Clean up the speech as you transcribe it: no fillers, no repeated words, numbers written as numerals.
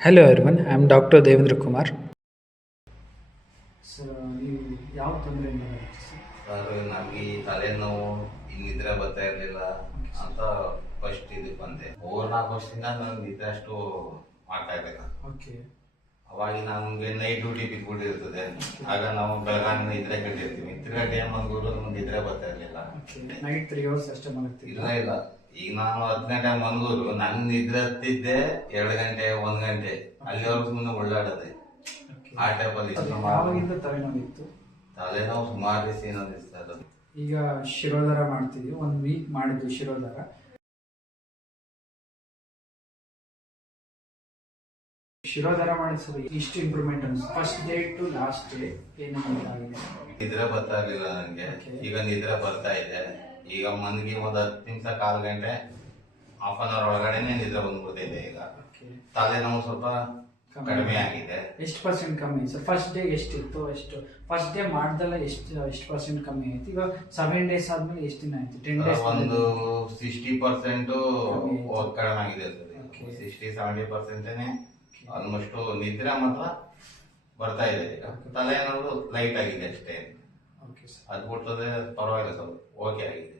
Hello everyone, I am Dr. Devendra Kumar. Sir ನೀವು ಯಾವ ತೊಂದರೆಯಿಂದ ಬರುತ್ತೆ ಸರ್? ಸರ್ ನನಗೆ ಈ ತಲೆನೋವು ನಿದ್ರೆ ಬರ್ತಾ ಇರಲಿಲ್ಲ ಅಂತ ಫಸ್ಟ್ ಇದಕ್ಕೆ ಬಂದೆ. 4-4 ವರ್ಷದಿಂದ ನನಗೆ ನಿದ್ರೆ ಅಷ್ಟು ಮಾಡ್ತಾ ಇರಲಿಲ್ಲ. ಓಕೆ. ಅವಾಗ ನಮಗೆ ನೈಟ್ ಡ್ಯೂಟಿ ಬಿಟ್ಬಿಟ್ಟಿರ್ತದೆ. ಆಗ ನಾವು ಬೆಳಗಾವಿ ನಿದ್ರೆ ಕಟ್ಟಿರ್ತೀವಿ. ತಿರ್ಗಾ ಡೇ ಮನ್ಗೂರು ನಮ್ಗೆ ನಿದ್ರೆ ಬರ್ತಾ ಇರಲಿಲ್ಲ. ನೈಟ್ 3 hours ಅಷ್ಟೇ ಮಲಗ್ತೀವಿ? ಇಲ್ಲ. ಈಗ ನಾನು 10 ಗಂಟೆ ಮನ್ಗೂರು ನನ್ನ ನಿದ್ರೆ ಹತ್ತಿದ್ದೆ 2 ಗಂಟೆ 1 ಗಂಟೆ ಅಲ್ಲಿವರೆಗೂ ಸುಮ್ಮನೆ ಓಡಾಡೋದೆ. ಆ ಟೈಪಲ್ಲಿ ಯಾವಾಗಿಂದ ತಲೆನೋವಿತ್ತು? ತಲೆನೋವು ಸುಮಾರು ದಿವಸ ಏನಂದಿಸ್ತದೆ. ಈಗ ಶಿರೋಧಾರ ಮಾಡ್ತಿದ್ವಿ, 1 week ಮಾಡಿದ್ವಿ ಶಿರೋಧಾರ. ಶಿರೋಧಾರ ಮಾಡಿದ ಸರ್ ಇಷ್ಟು ಇಂಪ್ರೂವ್ಮೆಂಟ್ ಅನ್ಸುತ್ತೆ. First day to last day ಏನೇನು ಆಗಿದೆ? ನಿದ್ರೆ ಬರ್ತಾ ಇರ್ಲಿಲ್ಲ ನನಗೆ. ಈಗ ನಿದ್ರೆ ಬರ್ತಾ ಇದೆ. ಈಗ ಮನ್ಗೆ ಒಂದು 10 ನಿಮಿಷ 1/4 ಗಂಟೆ ಹಾಫ್ ಅನ್ ಅವರ್ ಒಳಗಡೆನೆ ನಿದ್ರೆ ಬಂದ್ಬಿಡ್ತಿದೆ. ಈಗ ತಲೆನೋವು ಸ್ವಲ್ಪ ಕಡಿಮೆ ಆಗಿದೆ. ಎಷ್ಟು ಪರ್ಸೆಂಟ್ ಕಮ್ಮಿ ಸರ್? ಫಸ್ಟ್ ಡೇ ಎಷ್ಟಿತ್ತು? ಫಸ್ಟ್ ಡೇ ಮಾಡ್ದಲ್ಲ ಎಷ್ಟು ಪರ್ಸೆಂಟ್ ಕಮ್ಮಿ ಆಯ್ತು? ಈಗ 7 days ಆದ್ಮೇಲೆ ಎಷ್ಟು ದಿನ ಆಯ್ತು? 10 days ಒಂದು 60% ಕಡಿಮೆ ಆಗಿದೆ ಸರ್. 60-70% ಆಲ್ಮೋಸ್ಟ್ ನಿದ್ರೆ ಮಾತ್ರ ಬರ್ತಾ ಇದೆ. ಈಗ ತಲೆನೋವು ಲೈಟ್ ಆಗಿದೆ ಅಷ್ಟೇ. ಅದು ಬಿಟ್ಟರೆ ಪರವಾಗಿಲ್ಲ ಸರ್, ಓಕೆ ಆಗಿದೆ.